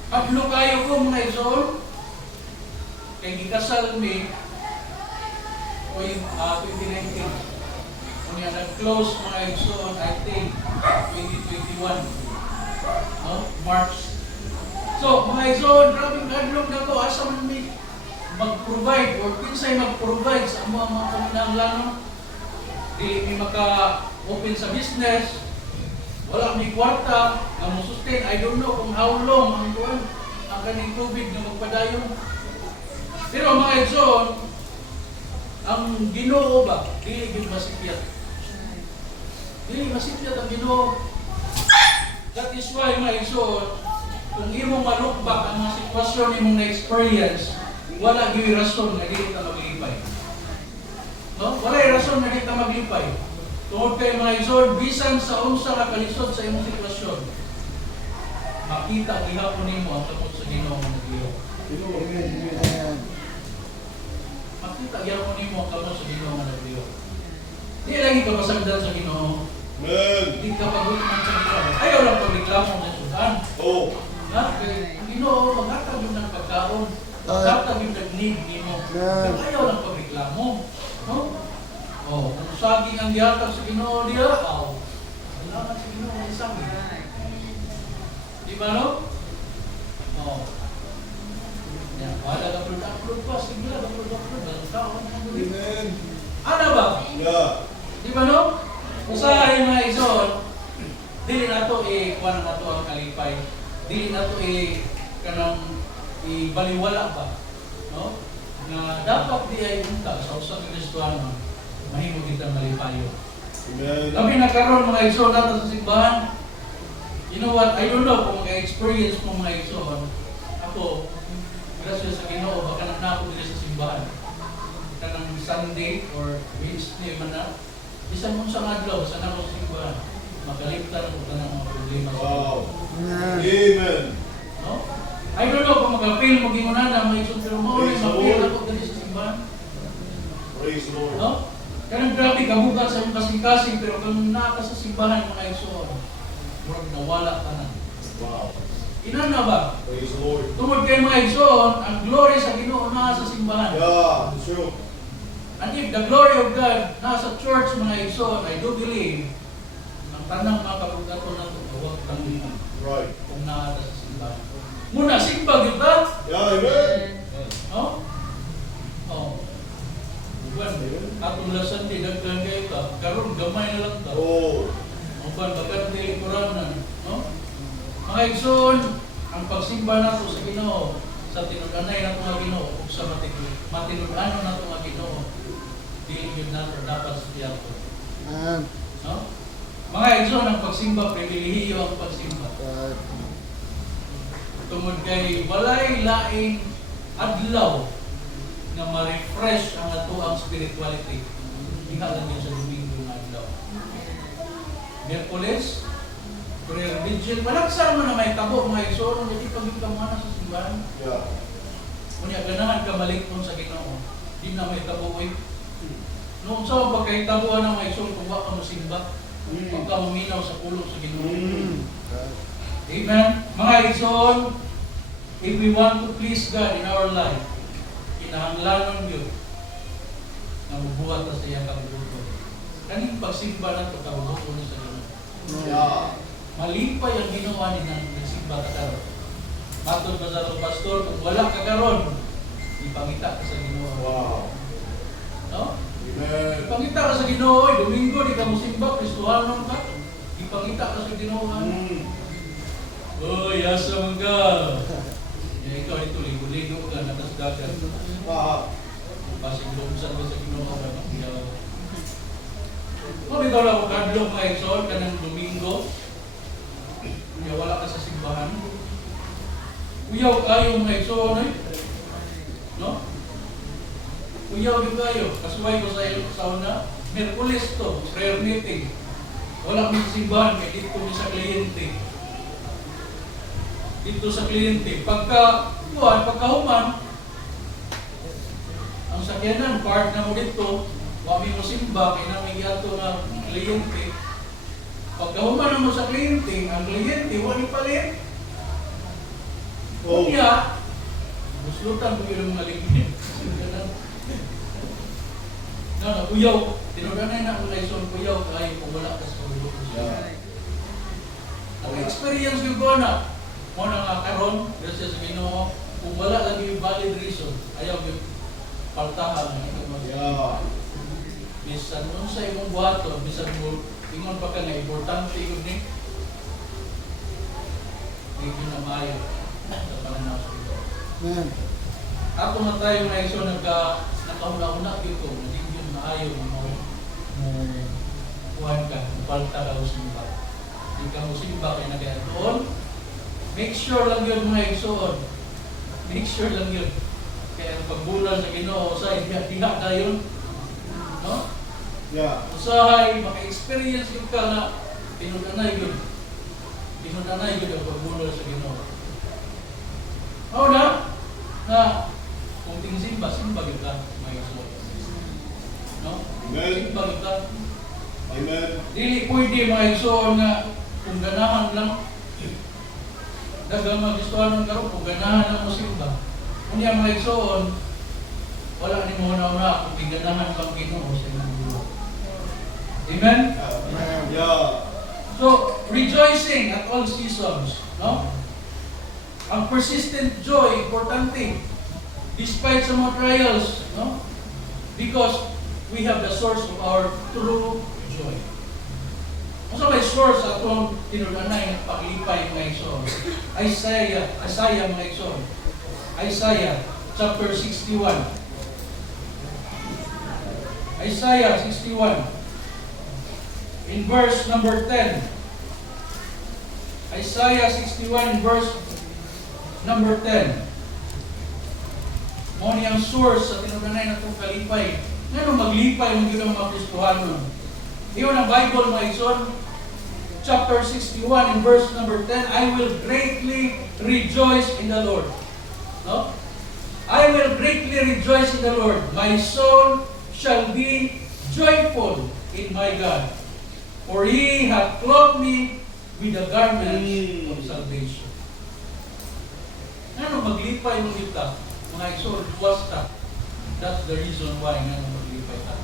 Ablo kayo ko mga igsoon, kay gikasal mi o yung 2019. Kung yan nag-close mga igsoon, I think 2021, no? March. So mga igsoon, grabing adlog na ko, asa man mi mag-provide or pinsay mag-provide sa mga paminahanglanon. Di mi maka-open sa business, wala may kwarta, ang sustain. I don't know kung how long ang kaning COVID na magpadayon. Pero mga igsoon, ang Ginoo ba, dili masipyat. Dili masipyat ang Ginoo. That is why mga igsoon, kung imong malukbak ang mga sitwasyon imong na-experience, wala gyud rason na dili ka maglipay. No? Wala rason na dili ka maglipay. Tungod kay mga igsoon, bisan sa unsa ka kalisod sa imong sitwasyon, makita gihapon nimo ang tungkol sa Ginoo nga nagliyo. Amen. Makita gihapon nimo ang tungkol sa Ginoo nga nagliyo. Di lagi ka masagdan sa Ginoo. Amen. Di ka pagutman sa Ginoo. Ayaw lang pagreklamo sa sudan. Oh. Na kay ang Ginoo maghatag yun ng pagkaon. Maghatag yun ng need nimo. Pero ayaw lang pagreklamo. No? Oh, kung saging ang gihatag sa Ginoo diha, salamat sa Ginoo ang saging. Di ba no? Oh. Yan, wala ka upload pa, sige lang, upload. Walang tao ka naman ulit. Amen. Ano ba? Yeah. Di ba no? Usahay mga igsoon, dili nato kuan nato ang kalipay. Dili nato kanang ibaliwala ba, no? Na dapat di ay unta sa usa ka Kristiyano mahimo kita malipayo. Amen. Labi na karon mga igsoon nato sa simbahan. You know what? I don't know kung mga-experience mo mga igsoon. Ako, grasya sa Ginoo, baka na ako dili sa simbahan. Kanang Sunday or Wednesday man na. Bisan mo sa adlaw, sa nako sa simbahan. Makalimtan ko tanang mga problema sa Wow. Amen. Amen. no? I don't know kung mag-appeal mo gingunan na mga igsoon, pero mo rin Praise the mag-appeal Lord. ako dili sa simbahan. Praise the Lord. No? Kanang grabe kabugat sa imong kasing-kasing, pero kung naa ka sa simbahan mga igsoon, murag nawala ka na. Wow. Inana ba? Praise the Lord. Tungod kay mga igsoon, ang glory sa Ginoo naa sa simbahan. Yeah, it's true. And if the glory of God nasa church mga igsoon, I do believe ang tanang mga kabugaton nato huwag kang Right. kung naa sa simbahan. Muna simba gyud ta, Yeah, amen. no? Oh. Buwan, atong lasan di daghan kayo ka, karon gamay na lang ta. Oh. Buwan bagat dili kuranan, no? Mga igsoon, ang pagsimba nato sa Ginoo, sa tinud-anay nato nga Ginoo, ug sa matinud-ano nato nga Ginoo, dili gyud nato dapat sa tiyato. Amen. No? Mga igsoon, ang pagsimba, pribilehiyo ang pagsimba. Right. Tungod kay walay laing adlaw na ma-refresh ang ato ang spirituality. Diha lang yun sa Domingo nga adlaw. Miyerkules, prayer vigil, walang sama na may tabo mga igsoon, hindi pagkikamuha sa simbahan. Yeah. Kunya ganahan ka malikton sa Ginoo. Di na may tabo oy. Noong sa pagkaitabuhan ng mga igsoon kung wa ka mosimba, pagka maminaw sa pulong sa Ginoo. Right. Amen. Mga igsoon, if we want to please God in our life, kinahanglanon yun na mabuhat na sa iyang kabubuto. Kaning pagsimba na ito, kabubuto na sa Ginoo. Yeah. Malipay ang ginawa ni ng nagsimba ka karon. Matod ba sa mga pastor, kung wala ka karon, ipangita ka sa Ginoo. Wow. No? Amen. Ipangita ka sa Ginoo, Domingo, di ka musimba, Kristohanon ka. Ipangita ka sa Ginoo. Oh, yasa man ka. Ya, ikaw dito, ligo-ligo ka, natasdagan. Ah. Pasig lumsan ka sa Ginoo ka. Kung ikaw lang kung kadlong mga igsoon, kanang Domingo, kaya wala ka sa simbahan, uyaw kayo mga igsoon eh. No? Uyaw din kayo. Kasuway ko sa una, Merkulis to, prayer meeting. Wala kami sa simbahan, kaya dito kami sa kliyente. Dito sa kliyente. Pagkahuman, ang sakyanan, part na mo dito, wami mo simba, kaya namin yato na kliyente. Pagkahuman na mo sa kliyente, ang kliyente, wali palit. Oh. Kaya, muslutan mo yung mga ligid. Uyaw, tinudanay na ang laison, uyaw, kayo kung wala ka sa ulo. Yeah. Ang experience yung ko na, mo na nga karon, kasi sa Ginoo, kung wala lang yung valid reason, ayaw yung paltahan ng ito mag- Yeah. Bisan nun sa imong buhaton, bisan mo, ingon pa ka na importante yun ni, hindi na maayo sa pananaw sa ito. Amen. Ako na tayo na iso nakahuna-huna dito, hindi yun maayo mo kuhan ka, palta ka usimba. Hindi ka usimba kaya na kaya doon, make sure lang yun mga igsoon. Make sure lang yun. Kaya ang pagbulan sa Ginoo, sa diha ka yun. No? Yeah. Usahay, maka-experience yun ka na pinudanay yun. Pinudanay yun ang pagbulan sa Ginoo. Oo na kung tingsimba, simba yun ka, mga igsoon. No? Amen. Simba yun ka. Amen. Dili pwede mga igsoon nga kung ganahan lang dagang magistuhan ng karon kung ganahan lang mo simba. Kung yung mga igsoon wala ni mo na kung ganahan bang Ginoo sa imong buhay. Amen? Yeah. So, rejoicing at all seasons, no? Ang persistent joy, importante. Despite sa mga trials, no? Because we have the source of our true joy. So may source atong tinudanay paglipay mga igsoon. Isaiah mga igsoon. Isaiah chapter 61. Isaiah 61. In verse number 10. Isaiah 61 in verse number 10. Mo niyang source sa tinudanay na itong kalipay. Ngano maglipay ng mga Kristohanon? Iyon ang Bible mga igsoon. Chapter 61 in verse number 10. I will greatly rejoice in the Lord. No? I will greatly rejoice in the Lord. My soul shall be joyful in my God. For He hath clothed me with the garments of salvation. Ano maglipay mo kita? Mga igsoon, luwas ka. That's the reason why nga maglipay ka.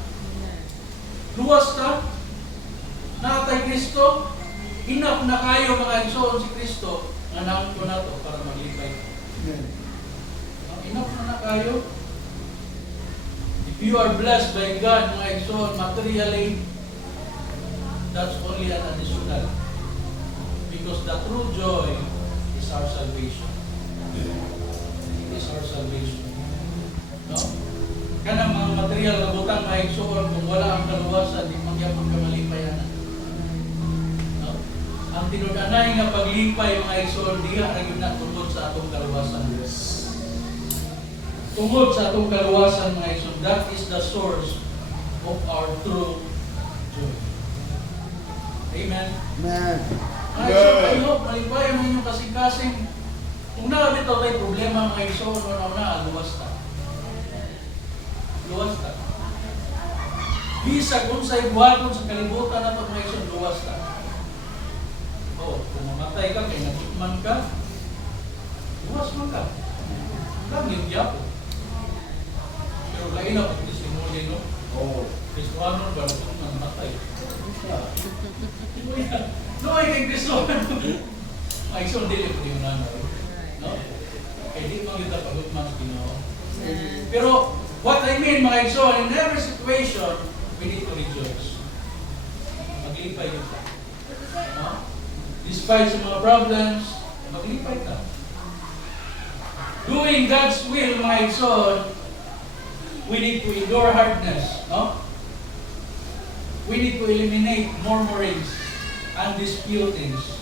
Luwas ka? Nakatay Kristo? Enough na kayo mga igsoon si Kristo nga naon ko na to para maglipay ka. Enough na kayo. If you are blessed by God, mga igsoon, materially, that's only an additional. Because the true joy is our salvation. It is our salvation. No? Kanang mga material na butang mga igsoon, kung wala ang kaluwasan, di magyapang kamalipayan. No? Ang tinudanay nga paglipay mga igsoon, diha na yun na tungkol sa atong kaluwasan. Tungkol sa atong kaluwasan mga igsoon, that is the source of our true joy. Amen? Amen. Mga igsoon, kayo, malipay ang inyong kasing-kasing. Kung nakabitaw tayo problema mga igsoon, una-una, luwas ka. Luwas ka. Bisag kung sa'y buhaton sa kalibutan na ito mga igsoon, luwas ka. O, kung mamatay ka, kaya natikman ka, luwas man ka. Laging diyapo. Pero lain na pag simuli, no? Oh. Kristohanon ba na kung namatay? No, ay kay Kristohanon. Mga igsoon, dili ko yung nanay. No? Kaya di mang kita pagutman sa Ginoo. Pero, what I mean, mga igsoon, in every situation, we need to rejoice. Maglipay yun ka. No? Despite sa mga problems, maglipay ka. Doing God's will, mga igsoon, we need to endure hardness. No? We need to eliminate murmurings and disputings.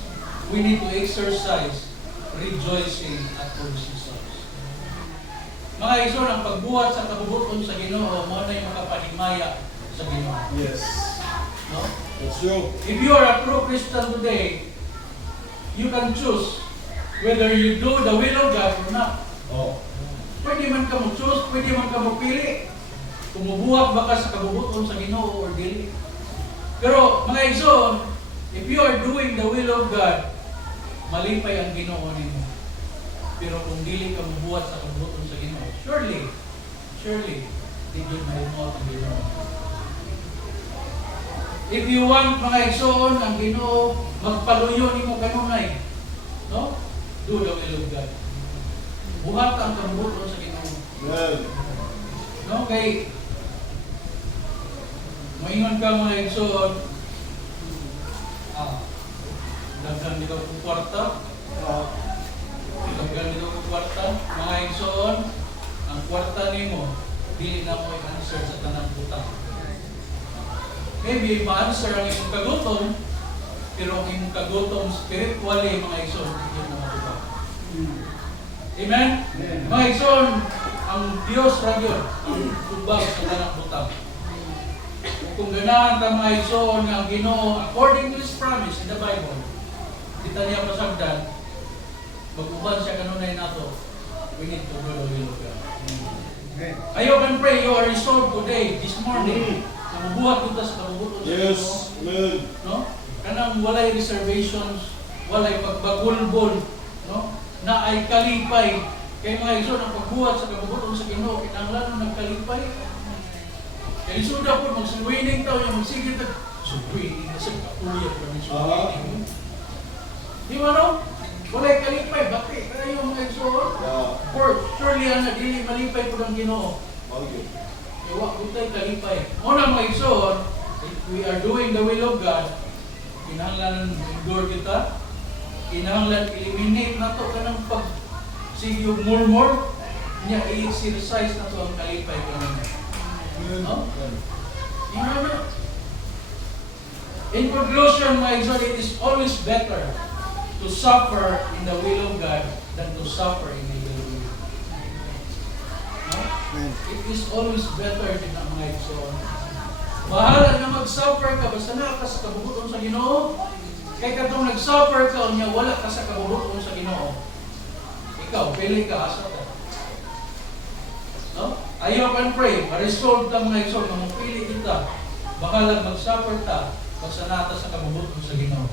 We need to exercise rejoicing at all seasons. Mga igsoon, ang pagbuhat sa kabubuton sa Ginoo, mo na yung makapanimaya sa Ginoo. Yes. No? That's true. If you are a true Christian today, you can choose whether you do the will of God or not. Oh. Pwede man ka mo-choose, pwede man ka mo-pili. Kung mabuhat ba ka sa kabubuton sa Ginoo or dili. Pero mga igsoon, if you are doing the will of God, malipay ang Ginoo nimo. Pero kung dili ka mabuhat sa kabubuton sa Ginoo, surely, di gyud mahimo ang Ginoo. If you want mga igsoon, ang Ginoo magpaluyo nimo kanunay, no? Do the will of God. Buhat ang kabubuton sa Ginoo. Amen. No, kay maingon ka mga igsoon, daghan dito ko kwarta, daghan dito ko kwarta, mga igsoon, ang kwarta nimo dili na mo i-answer sa tanang butang. Maybe ma-answer ang imong kagutom, pero ang imong kagutom spiritually mga igsoon, hindi mo matubag. Amen? Mga igsoon, ang Diyos ra gyud ang tubag sa tanang butang. Kung ganahan ka mga igsoon nga ang Ginoo according to His promise in the Bible, kita niya pasagdan, mag-uban siya kanunay nato, we need to do the will of God. I hope and pray you are resolved today, this morning, na mabuhat kita sa kabubuton sa Yes. Ginoo. Amen. No? Kanang walay reservations, walay pagbagulbol, no? Na ay kalipay. Kay mga igsoon ang pagbuhat sa kabubuton sa Ginoo, kinahanglan nagkalipay. Kaya isuda po, mag-swimming tao yung magsigit at swimming, kasi kapuyat lang yung swimming. Di ba no? Walay kalipay, bakit? Kaya yung mga igsoon, Yeah. for surely na dili malipay po ng Ginoo. Okay. Kaya wag tayo kalipay. Una mga igsoon, if we are doing the will of God, kinahanglan endure kita, kinahanglan eliminate na to ka ng sige yung murmur, niya i-exercise na to ang kalipay ka naman. No? You know, in conclusion, my son, it is always better to suffer in the will of God than to suffer in the will of man. No? Amen. It is always better din ang mga son. Bahala na mag-suffer ka, basta na ka sa kabubuton sa Ginoo. Kaya katong nag-suffer ka, o niya wala ka sa kabubuton sa Ginoo. Ikaw, pili ka, asa ka. No? Ayaw and pray, ma-resolve ka mga son, na mapili kita. Bahala mag-suffer ka, basta nata sa kabubuton sa Ginoo.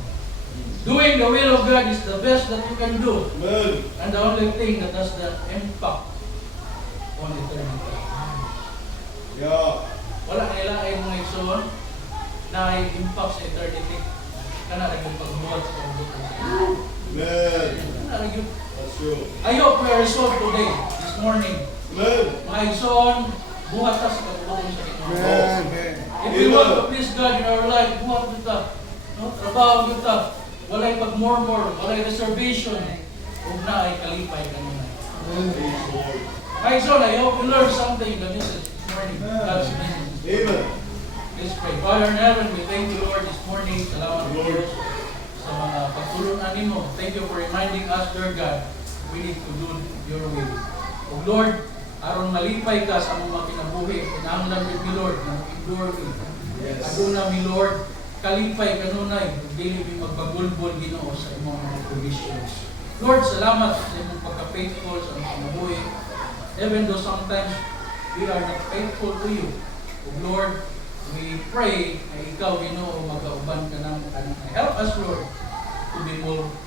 Doing the will of God is the best that you can do. Amen. And the only thing that has the impact on eternity. Yeah. Wala kailangan mga igsoon na i-impact sa eternity. Kana rin yung pagbuhat sa kabubuton. Amen. Kana rin yung... That's true. I hope we are resolved today, this morning. Amen. Mga igsoon, buhat ta sa kabubuton sa Ginoo. Amen. If we want to please God in our life, buhat kita. No? Trabaho kita. Walay pag-murmur, walay reservation. Huwag na ay kalipay kanina. Praise the Lord. My son, I hope you learned something in the message this morning. God's message. Amen. Let's pray. Father in heaven, we thank you, Lord, this morning. Salamat, Lord. Lord, sa mga pagtulungan mo. Thank you for reminding us, dear God, we need to do your will. O Lord, aron malipay ka sa mga kinabuhi, kinahanglan with me, Lord, na endure me. Yes. Aduna mi, Lord, kalipay kanunay, dili mi magbagulbol Ginoo sa imong mga provisions. Lord, salamat sa imong pagka-faithful sa among kinabuhi. Even though sometimes we are not faithful to you. O Lord, we pray na ikaw, Ginoo, magkauban ka ng kanunay. Help us, Lord, to be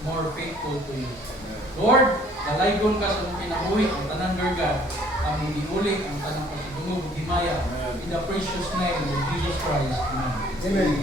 more faithful to you. Lord, dalaygon ka sa among kinabuhi, ang tanang God, among giuli, ang tanang pasidungog, himaya, in the precious name of Jesus Christ. Amen. Amen.